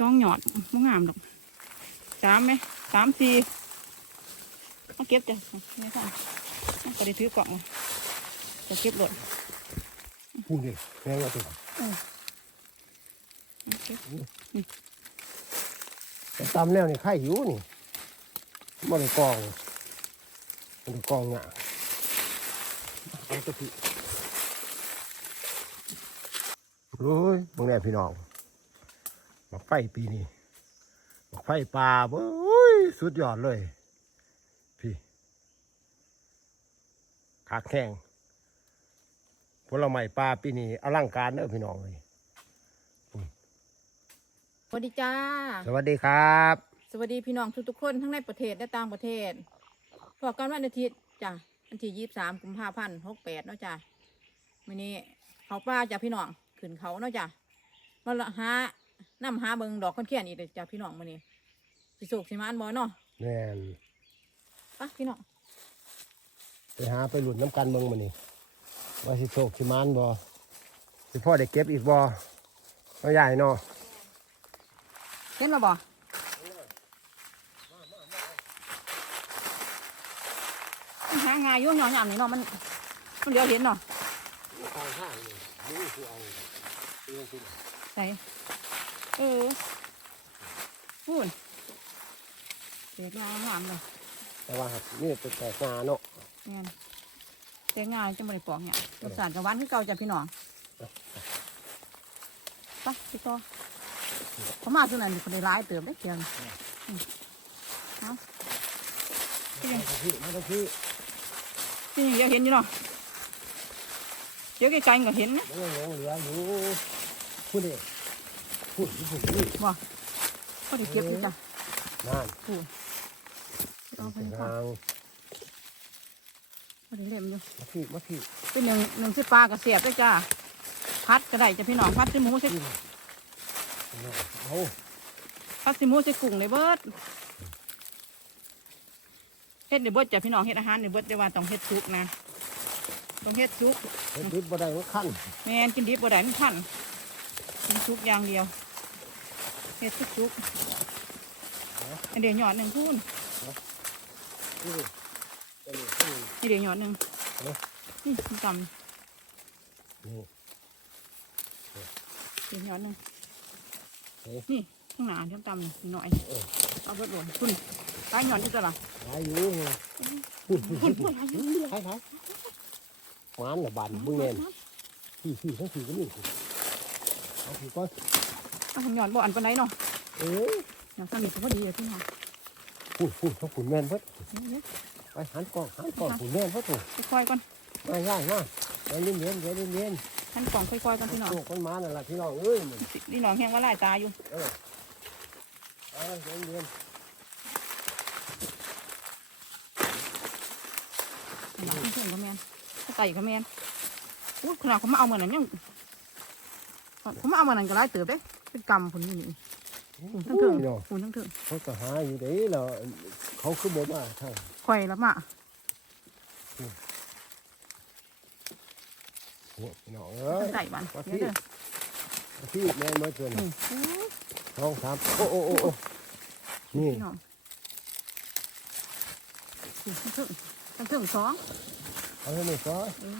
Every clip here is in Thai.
สองหยอดบ่งามดอกสามไหมสามสี่มาเก็บจ้ะนี่ค่ะมาก็ได้ถือกล่องมาจะเก็บรถพูดดิแม่ว่าตัวมาเก็บแต่ตำแล้วนี่ไข่อยู่นี่มันได้กองมันได้กองอะเอาตัวพี่โอ้ยบางแน่พี่น้องบัก ไฟปีนี้บักไฟปลาเบ้ยสุดยอดเลย พี่ขาแข้งผลไม้ปลาปีนี้อลังการเด้อพี่น้องเลยสวัสดีจ้า สวัสดีครับ สวัสดีพี่น้องทุกๆคนทั้งในประเทศและต่างประเทศพบกันวันอาทิตย์จ้ะวันที่ยี่สิบสามกุมภาพันธ์หกแปดเนาะจ้ะมื้อนี้เขาป้าจ้ะพี่น้องขึ้นเขาเนาะจ้ะมาละหา น้ำหาเบิงดอกคอนเขียนอีกเลยจ้ะพี่น้องมื้อนี้สิสุกสิมานบ่เนาะแม่นไปพี่น้องไปหาไปหลุดน้ำกันเมืองมานี่ว่าสิโชคสิมานบ่สิพ่อได้เก็บอีกบ่เอาใหญ่เนาะเห็นมาบ่หาง่ายอยุ่งหยองๆนี่เนาะมันมันเดี๋ยวเห็นเนาะทางข้างนี่นี่คือเอาเรื่องคือใส่ เออพูดเด็กงามงามเลยแต่ว่าหักนี่เป็นแต่งาเนาะเงี้ยเด็กงามจะบริปอกเนี่ยรสชาติกับหวานคือเก่าจ้ะพี่น้องไปพี่ต่อเขามาตัวนั้นคนได้ร้ายเติมได้เพียงอืมเอาที่นี่มาพี่มาตรงพี่ที่นี่เดี๋ยวเห็นอยู่เนาะเดี๋ยวไกลๆก็เห็นนะมันยังหลงเหลืออยู่พูดดิ พูดพูดพูดบ่ก็ได้เก็บอยู่จ้ะนั่นพูดเอาไปเป็นนี่ก่อนทางก็ได้เล่มอยู่ มาพี่มาพี่เป็นหนึ่งหนึ่งสิปลากระเสียบด้วยจ้าพัดก็ได้จ้ะพี่น้องพัดสิหมูใส่เอาพัดสิหมูใส่กุ้งในเบิดเฮ็ดในเบิดจ้ะพี่น้องเฮ็ดอาหารในเบิดแต่ว่าต้องเฮ็ดซุกนะต้องเฮ็ดซุกเฮ็ดดิบบ่ได้มันขั้นแม่นกินดิบบ่ได้มันพัน กินซุกอย่างเดียวเฮ็ดซุกซุกอันเดียวหยอดหนึ่งพูนนี่ดิเอาดิเอาดินี่เดียวหยอดหนึ่งเอ๊ะนี่ตำนี่เดียวหยอดหนึ่งเอ๊ะนี่ข้างหน้าเดี๋ยวตำนี่หน่อยเออเอาเบิดหล่นคุณตายหย่อนที่ตลาดหายอยู่พูดพูดพูดพูดหายหายหวานน่ะบานมึงแม่นพี่พี่ทั้งพี่ก็นี่สิ เอาพี่ก่อนเอาหย่อนบ่อันปานใดเนาะเอ้ยอย่างสนิทก็พอดีเลยพี่น้องพูดพูดทั้งขุนแม่นเพิ่นเดี๋ยวไปหันกล้องหันกล้องขุนแม่นเพิ่นถูกๆค่อยๆก่อนง่ายง่ายง่ายใจเย็นเย็นใจเย็นเย็นท่านกล่องค่อยๆก่อนพี่น้องโชคมันมานั่นแหละพี่น้องเอ้ยมันนี่น้องแห้งว่าลายตาอยู่เออเอาใจเย็นหลังเพื่อนก็แมนถ้าไก่ก็แมนอู้ขนาดเขามาเอาเหมือนนั้นยัง เขามาเอาเหมือนนั้นก็ไล่เติบเด้เป็นกำผลนี่นี่ฝุ่นทั้งๆถึงพี่น้องฝุ่นทั้งถึงเขาก็หาอยู่เด้แล้วเขาคือบ่มาทางข่อยละมาเนี่ยพี่น้องเอ้ยไก่บ้านว่าเดี๋ยวเด้อพี่แม่นมาเกินนี่สองสามโอ้โอ้โอ้โอ้นี่พี่น้องฝุ่นทั้งถึงทั้งถึงสองเอาไปนี่ก็เออ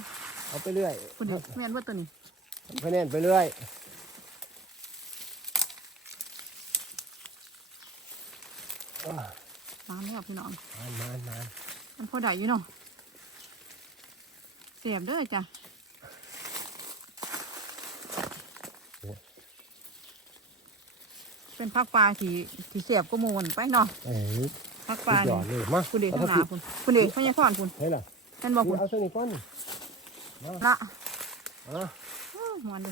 เอาไปเรื่อยฝุ่นนี่แม่นว่าตัวนี้คะแนนไปเรื่อยอะ มาแล้วพี่น้องมานมานมานมันพอได้อยู่เนาะเสียบเด้อจ้ะเป็นพักปลาที่ที่เสียบก็มูนไปเนาะเอ้ยพักปสุลาดยอนี่ดเลยมาคุณเดชเอาข้างหเท่าน้าที่คุณคุณเดชพญาพรคุณเฮ้ยล่ะนั่นบอกคุณเอาเท่านี้ก่อนละอะอื้อมันดู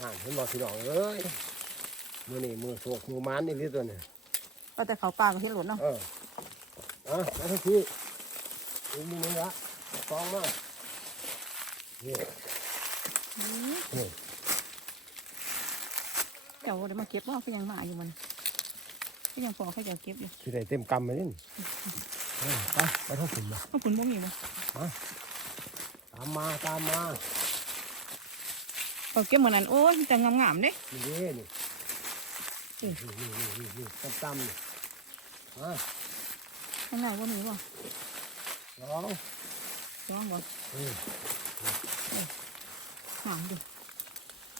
งานเห็นบอกพี่น้องเอ้ยมือนี่มือโศกมือมันนี่ลิตัวเนี่ย ก็แต่เขาปลาก็เห็นหลุดเนาะเอออะเอาเท่าที่อีกมือนึงละฟองมานี่อื้อนี่เจ้าเดี๋ยวมาเก็บว่าก็ยังมาอยู่มันก็ยังปอกให้เจ้าเก็บอยู่สิได้เต็มกำมานี่เออไปไปเท่าขุนมาก็คุณบ่มีบ่ตามมาตามมาเขาเก็บเหมือนนั้นโอ้ยแต่งามๆเด้นี่เด้นี่นี่นี่นี่นี่นี่ตำๆนี่ อะข้างในว่ามีบ่สองร้องบ่อืมหนังดิ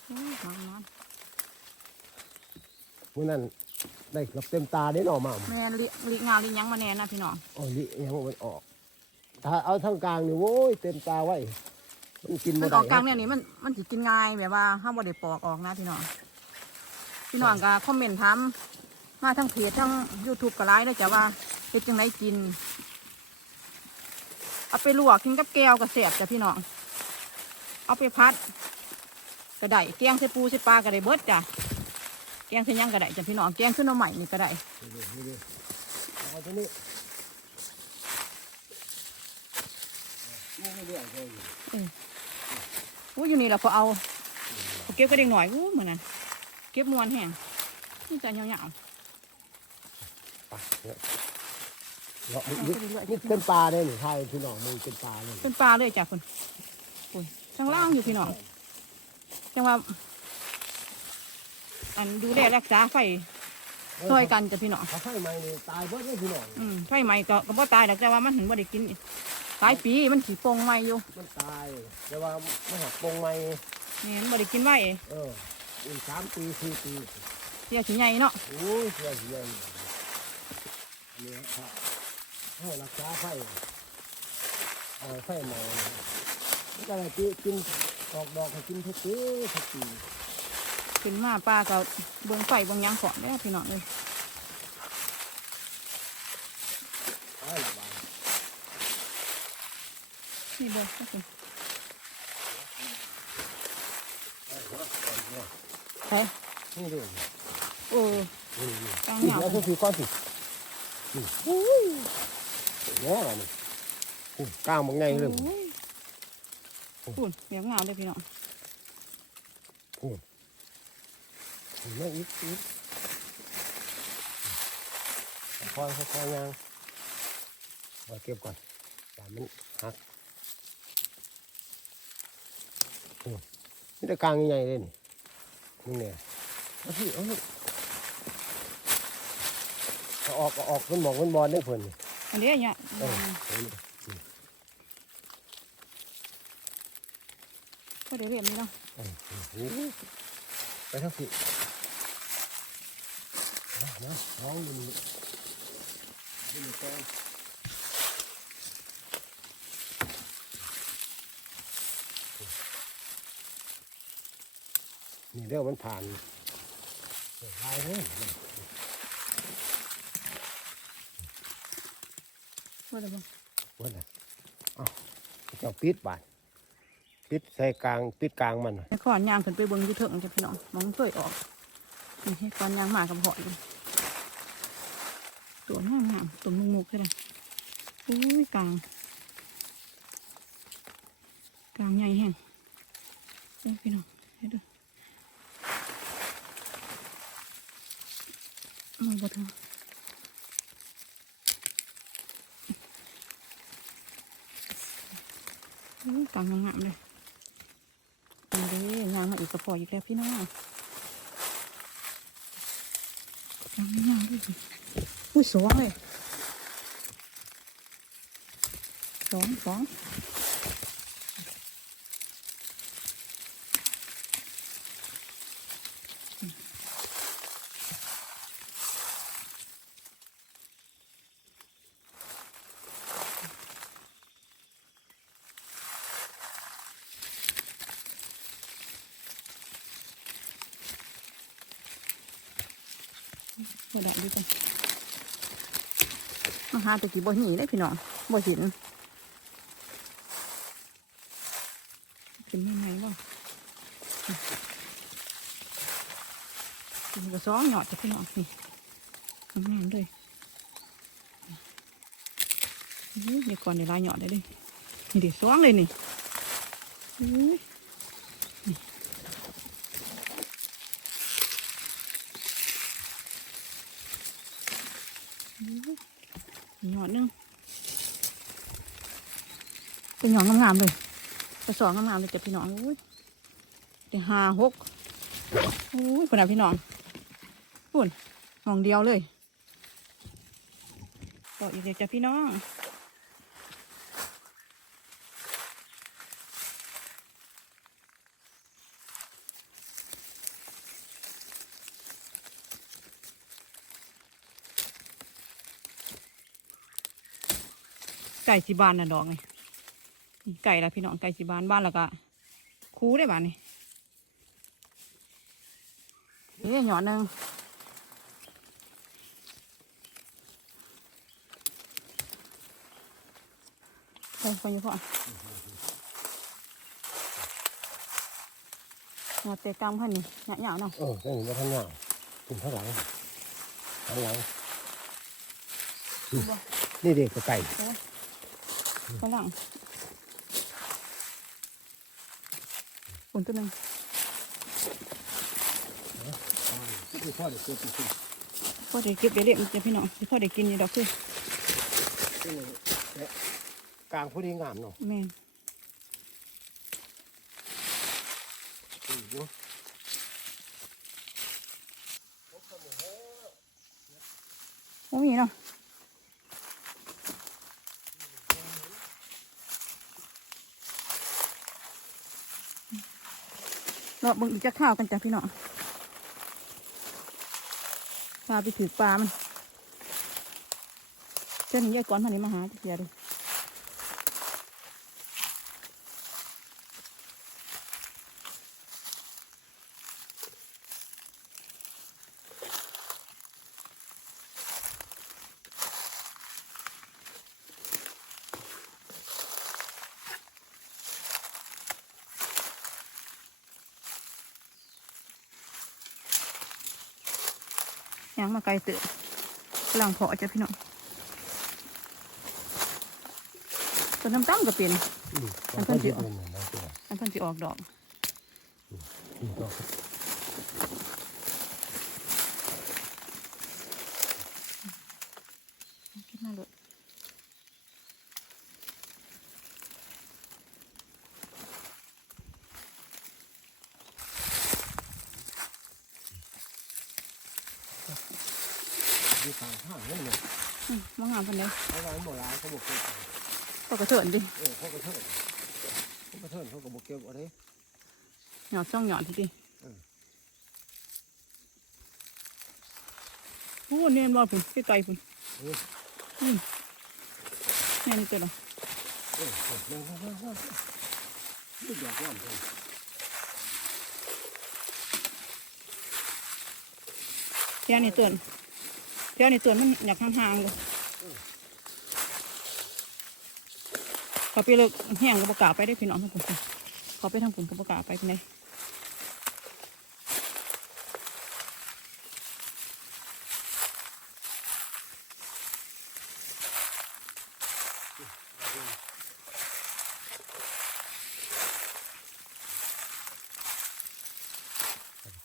โอ้ยหนังน้มื้อนั้นได้เกือบเต็มตาได้หน่อมาำแม่นลิลิงาลิยังมาแน่นะพี่น้องโอ้ยลิยังมันออก ถ้าเอาทางกลางนี่โว้ยเต็มตาไว้ มันกินมับ่นอได้อกกลางเนี่ยนี่มันมันสิกินง่ายแบบว่าห้ามบ่ได้ปอกออกนะพี่น้องพี่น้องก็คอมเมนต์ถาม มาทั้งเพจทั้ง YouTube ก็ไลน์ด้วยจ้ะว่าเป็นจังไดกิน เอาไปลวกกินกับแก้วก็แซ่บจ้ะพี่น้อง เอาไปพัดก็ได้แกงใส่ปูใส่ปลาก็ไดเบิดจ้ะแกงใส่หยังก็ไดจ้ะพี่น้องแกงขึ้นเอาใหม่นี่ก็ไดอืมอู้อยู่นี่เราพอเอาเอเก็บก็เด็กหน่อยอู้เหมือนนั้นเก็บมวนแห้งนี่จะยาว ไปเนี่ยเลาะนี่นี่เป็นปลาได้หนิไทยพี่น้องมึงเป็นปลาเลยๆเป็นปลาเลยจ้ะคุณคุณข้างล่างอยู่พี่น้องจังว่าอันดูแลรักษาไฟช่วยกันจ้ะพี่น้องถ้าไฟไหม้นี่ตายเบิดเลยพี่น้องอืมไฟไหม้ก็ก็บ่ตายหรอกแต่ว่ามันถึงบ่ได้กินหลายปีมันสีปงไหม้อยู่มันตายแต่ว่าไม่หักปงไหม้นี่มันบ่ได้กินไว้เอออีกสามปีสี่ปีเสียสิใหญ่เนาะโอ้ยเสียเสีย นี่ครับให้รักษาไฟเอาไฟไหม้มันก็เลยกินดอกดอกให้กินทุกปีทุกปีขึ้นมาปลาก็เบิ่งไฟเบิ่งยังของได้พี่น้องเลยนี่เบิ่งจ้ะคุณไปนี่ด้วยโอ้นี่นี่กลางเหงาเอาคือก้อนสิ นี่เนี่ยอะไรนี่อู้กลางมันไงเลยโอ้ยพูดเบียงเหงาเลยพี่น้องเห็นไหมอีกอีกคอยคอยๆยังมาเก็บก่อนอย่ามันหักโอ้นี่แต่กลางใหญ่ๆเลยนี่นี่เนี่ยเอาสิเอาสิเอาออกเอาออกมันบอกมันบอลได้เพิ่นนี่อันนี้เนี่ยเออเอานี่ก็เดี๋ยวเรียนนี่เนาะเออนี่ไปทั้งสินะนะน้องอยู่นี่อยู่นี่ก่อนนี่เรื่องมันผ่านลายเลย ว่าแต่บ่ว่าน่ะเอ้าเจ้าปิดบานปิดใส่กลางปิดกลางมันน่ะให้ขอนยางขึ้นไปเบิ่งอยู่เถิงจ้ะพี่น้องมองเคยออกนี่ให้ขอนยางมากับหอยเลยตัวงามงามๆตัวมุกมุกๆเลยนะอุ้ยกลางกลางใหญ่แห้งเจ้าพี่น้องให้ดูมองบ่ทัน อุ้ยกลางงามเลยอันนี้งามมาอีกกระปอยอีกแล้วพี่น้องยางไม่ยามด้วยอุ้ยสองเลยสองสองาหาตะกี้บ่หนีได้พี่น้องบ่เห็นกินยังไงบ่กินกระซ้องหยอดจ้ะพี่น้องนี่งามๆเลยนี่เดี๋ยวก่อนเดี๋ยวลายหยอดได้เลยนี่เดี๋ยวซ้องเลยนี่อุ้ยนี่หยอดหนึง เป็นหยอดงามๆเลยกระสองงามๆเลยจ้ะพี่น้องอุ้ยเดี๋ยวหาหกอุ้ยคนน่ะพี่น้องปุ่นหองเดียวเลยต่ออีกเด็กจ้ะพี่น้องไก่สีบานน่ะดอกไง ไก่ละพี่น้องไก่สีบานบ้านแล้วก็คูได้บ้านนี่เอ๊ะหยอดหนึ่งไปไปอยู่พ่อหยอดเตะกำพันนี่หยาหยาเนาะเออนี่มาทางหน้าถึงข้างหลังข้างหลังนี่เด็กกับไก่ฝรั่ง ฝนตัวหนึ่งพ่อเด็กเกิดจริงพ่อเด็กเก็บได้เรียบจ้ะพี่น้องพ่อเด้กินนี่ดอกคือกลางผู้ดีงามเนาะแม่น อือเนาะ โอ้มีเนาะ เราเบิ่งอีกจะข้าวกันจ้ะพี่น้องพาไปถือปลามันเจ้าหนี้ยายก่อนมานนี้มาหาเสียดู มาไกลเตอะกำลังพอจ้ะพี่น้องต้นน้ำตั้มก็เป็นอืมมันเพิ่นสิออย่างนั้นตัวอันเพิ่นสิออกดอก อืมก็ คิดมาเลย อยู่ทางข้างนั่นเลย อืมมางามพันเลย เขาไว้โบราณเขาบอกเก็บเอาก็กระเถินดิ เออเขากระเทินเขากระเทินเขาก็บอกเก็บเอะไรหยอดช่องหยอดทีดิเออโอ้เนี่ยรอดพุ่นไกลๆพุ่นเอออืมเนี่ยนี่ตัวละเออเออเออเออเออเออนี่ดอกงามเลยเที่ยวนี่ตัวน่ะเที่ยวนี่ตัวมันอยากห่างๆเลย เขาไปเลิกแห้งกับประกล้าไปได้พี่น้องทั้งคนเขาไปทางผมกับประกล้าไปเป็นไง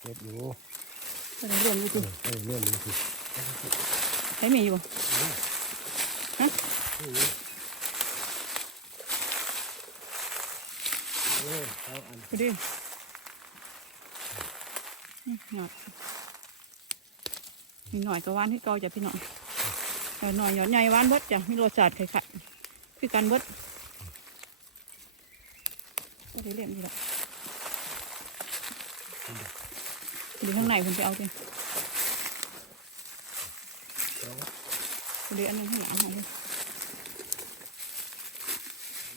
เก็บอยู่ก็เลยเรื่องอยู่เอสิอเออเรื่องนี้สิใช้มีอยู่บ่เออเอาอันไปดิหน่อยมีหน่อยก็หวานที่เก่าจ้ะพี่น้องแต่หน่อยหยอดใหญ่หวานบดจ้ะมีรสชาติไข่ไข่คือกันบดก็ได้เรียมอยู่ละอยู่ข้างในคุณไปเอาดิเดี๋ยวอันนึงข้างหลังเอาดิ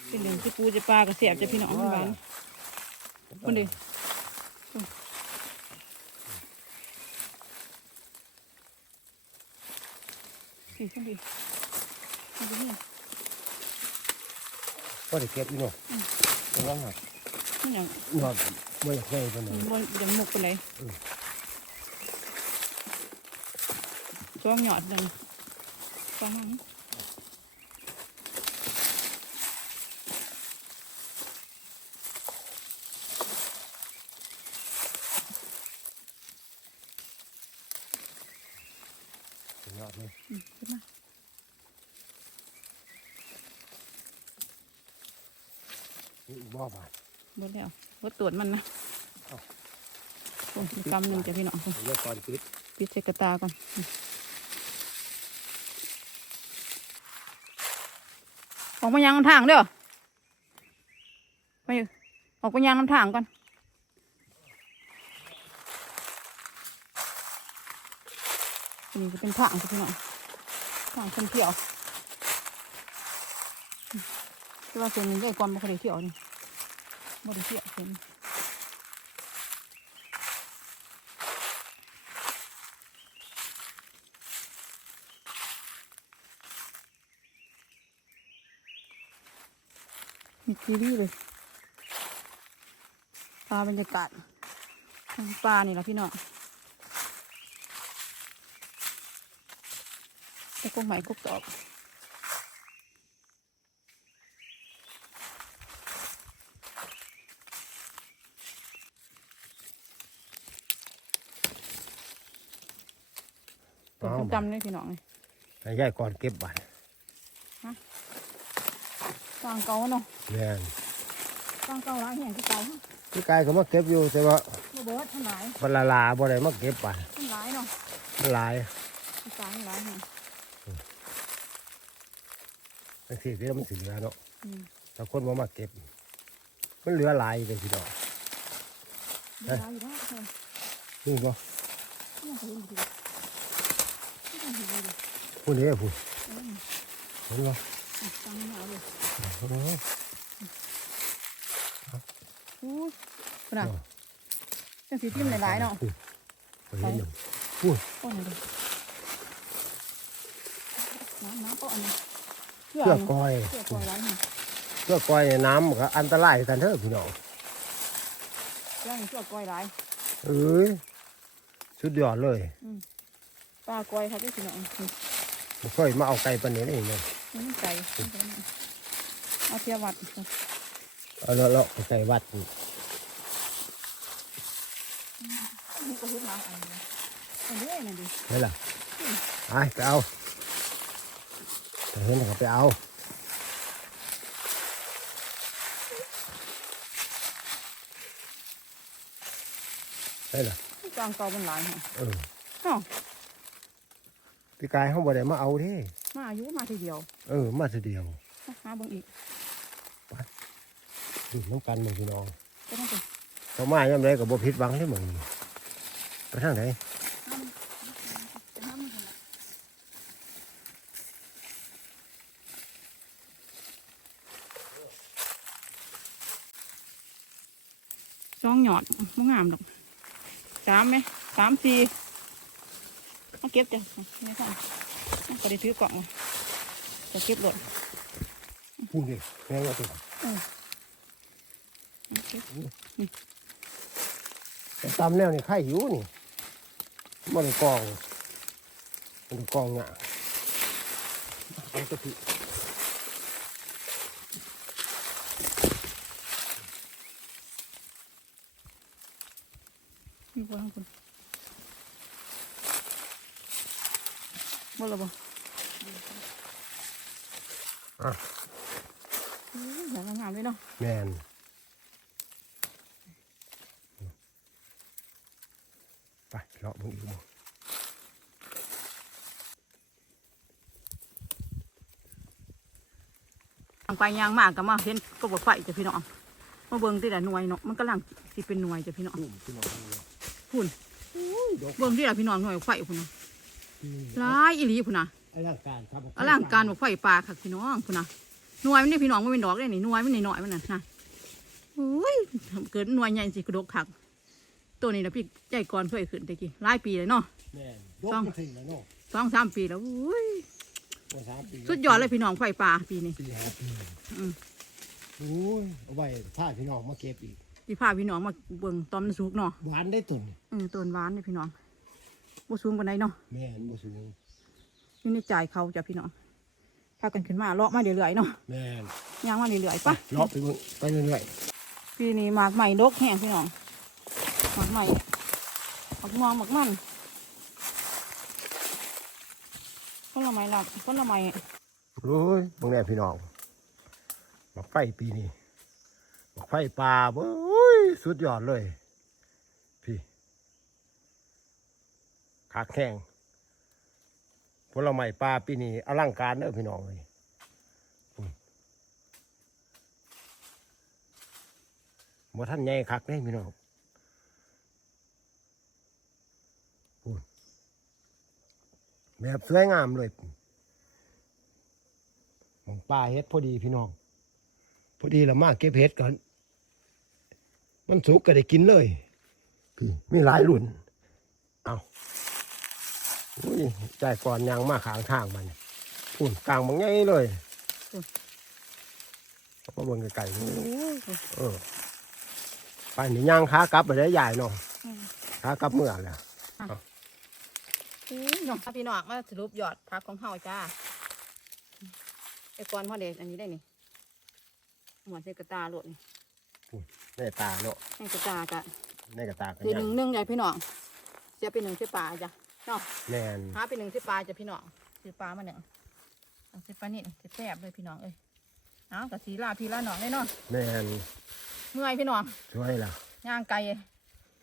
เป็นเรื่องที่ปูจะปลากระเสียบจะพี่น้องหวาน คนเดีสี่คนเดีเอาไปเนี่ยก็ได้เก็บอยู่เนาะระวังหักมันอย่างนอนไม่อยากได้ปานไหนมันบ่อย่างมุกเป็นไรอืมจ้องหยอดนั่นจ้องนั้น สุดยอดเลย อืมขึ้นมา นี่อีก บ่บาทบดแล้วบดตรวจมันนะโอ้ยกำหนึ่งจ้ะพี่น้องเดี๋ยวก่อนปิดปิดใส่กระตาก่อนออกมายังน้ำทางเด้อไปออกไปยังน้ำทางก่อนอันนี้จะเป็นทางจ้ะพี่น้องทางคนเที่ยว ที่ว่าเส้นนี้ได้ก่อนบ่เคยได้เที่ยวนี่บ่ได้เที่ยวเส้นมีกีรีเลยปลาบรรยากาศทางปลานี่แหละพี่น้องแต่กงไหมกุกตอก ตัวจำเลยพี่น้องเลยให้ยายก่อนเก็บบัตรกลางเก่าเนาะแม่นกลางเก่าหลายแห่งที่เก่าฮะพี่กายก็มาเก็บอยู่แต่ว่าบ่เบิดทั้งหลายบรรลาบ่ได้มาเก็บบัตรทั้งหลายเนาะมันหลายที่กลางทั้งหลายแห่งจังซี่เดี๋ยวมันสิเหลือเนาะอืมถ้าคนบ่มาเก็บ มันเหลือหลายเลยพี่น้องเดี๋ยวหลายอยู่แล้วเออนี่บ่ ไม่ต้องเห็นอยู่ดีไม่ต้องเห็นอยู่ดีผู้นี้ผู้เออเห็นบ่ตังค์ไม่เอาเลยโอ้โหอู้ขนาดจังสีทิ่มหลายๆเนาะไปเห็นหนึ่งโอ้ยดูน้ำน้ำก็อันนี้เชื่อเพื่อนี่ก้อยเชื่อก่อนหลายนี่เพื่อก้อยน้ำก็อันตรายกันเถอะพี่น้องเชื่อนี่เชื่อก้อยหลายเอ้ยสุดยอดเลย ปลาก้อยครับที่สิเนาะนี่บ่เคยมาเอาไก่ปานนี้นี่แม่นมันไก่เอาเทียวัดเอาเลาะเลาะไปใส่วัดนี่นี่ก็เห็นหลายอันนี้อันนี้นั่นดิเห็นล่ะไปไปเอาแต่เห็นก็ไปเอาเห็นล่ะกลางเก่ามันหลายฮะเออเอ้า พี่กายเขาบ่ได้มาเอาเด้มาอายุมาทีเดียว เออ มาทีเดียวหาเบิ่งอีกดูน้ำกันมึงพี่น้องก็ต้องไปเขามาย่ำไรกับบ่ผิดหวังที่มึงไปทางไหนหามันกันละจ้องหยอดม่งามดอกสามไหมสามสี่ เอาเก็บจ้ะนี่ค่ะเอาก็ได้ถือกล่องมาจะเก็บรถพูดดิแม่ว่าตัวเอาเก็บแต่ตามแนวนี่ไข่หิวนี่มันได้กองมันได้กองเนี่ยเอาตัวพี่มีคนทั้งคน บ่ละบ่อะอื้ออยากงามเลยเนาะแม่นไปเลาะมึงอีกมั้งทางไปยางมากก็มาเห็นก็บ่ไฟจ้ะพี่น้องมาเบิ่งที่ละหน่วยเนาะมันกำลังสิเป็นหน่วยจ้ะพี่น้องนุ่มพี่น้องเลยพุ่นดอกเบิ่งที่ละพี่น้องหน่วยไฟพุ่นนะ หลายอีหลีพุ่นนะอลังการครับอลังการบอกไฟป่าค่ะพี่น้องพุ่นนะหน่วยมันนี่พี่น้องมันเป็นดอกเลยนี่หน่วยมันนี่น้อยมันน่ะนะโอ้ยเกิดหน่วยใหญ่สิกระดกขักตัวนี้นะพี่ใจก่อนเคยขึ้นตะกี้หลายปีเลยเนาะแม่นดอกต้องมันถึงแล้วเนาะสองสามปีแล้วอุ้ยมาสามปีสุดยอดเลยพี่น้องไฟป่าปีนี้ปีห้าปีอืมโอ้ยเอาไว้ถ้าพี่น้องมาเก็บอีกพี่พาพี่น้องมาเบิ่งตอมนสุกเนาะหวานได้ตุนเออต้นหวานนี่พี่น้อง บ่สูงปานใดเนาะแม่นบ่สูงอยู่ในใจายเขาจ้ะพี่น้องพากันขึ้นมาเลาะมาเรื่อยๆเนาะแม่นย่างมาเรื่อยๆปะเลาะไปเบิ่งไปเรื่อยปีนี้หมากใหม่ดกแห้งพี่น้องหมากใหม่หมากมองหมากมันผลไม้หลักผลไม้ๆโอ้ยเบิ่งแน่พี่น้องบักไฟปีนี้บักไฟป่าเบ้ยสุดยอดเลย พี่ ข คักแห้งผลไม้ปลาปีนี้อลังการเด้อพี่น้องเลยมบ่ท่านใหญ่คักเด้พี่น้องแบบสวยงามเลยหมองปลาเฮ็ดพอดีพี่น้อง พอดีละมากเก็บเห็ดก่อน มันสุกก็ได้กินเลยพี่มีหลายรุ่น เอา อุ้ยใจายก่อนยางมาขางทางมันพุ่นกลางมันง่ายเลยเอามาเบิ่งไก่เออไปนี่ย่างขากลับไปได้ใหญ่เนาะขากลับเมื่อแล้วอื้อน้องพี่น้องมาสรุปยอดพักของเฮาจ้าไอ้ก่อนพ่อเด็อันนี้ได้นี่หมอนใส่กระตาโลดนี่ในตาเนาะให้กระตากะในกระตากันคือหยันึ่งงหนึ่งใหญ่พี่น้องเสียเป็นหนึ่งเสียปลาจ้ะ เนาะแน่นหาเป็นหนึ่งเสียปลาจ้ะพี่น้องซื้อปลามาหนึ่งเอาเสียปลานี่แซ่บๆเลยพี่น้องเอ้ยเอากะสีลาพี่ลาหนองได้เนาะแน่นเมื่อยพี่น้องช่วยล่ะย่างไก่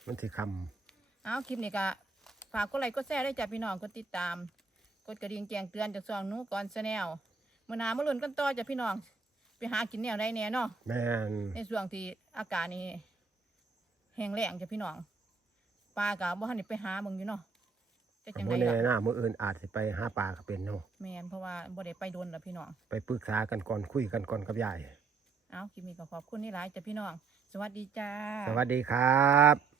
มันสิคเอาคลิปนี้ก็ฝากกดไลค์กดแชร์ด้วยจ้ะพี่น้องกดติดตาม กดกระดิ่งแจ้งเตือนจากซองหนู้ก่อนชาแนลมื่อหนามื่อลุ่นกันต่อจ้ะพี่น้อง ไปหากินแนวได้แน่เนาะำแม่นในช่วงที่อากาศนี่แห้งแล้งจ้ะพี่น้องปลากะบ่ทันได้ไปหาเบิ่งอยู่เนาะ จะจังโมไดแน่ล่ะหน้ามืออื่นอาจสิไปหาปลาก็เป็นเนาะแม่นเพราะว่าบ่ได้ไปโดนแล้วพี่น้อง ไปปรึกษากันก่อนคุยกันก่อนกับยาย เอาคลิปนี้ก็ขอบคุณนี่หลายจ้ะพี่น้อง สวัสดีจ้า สวัสดีครับ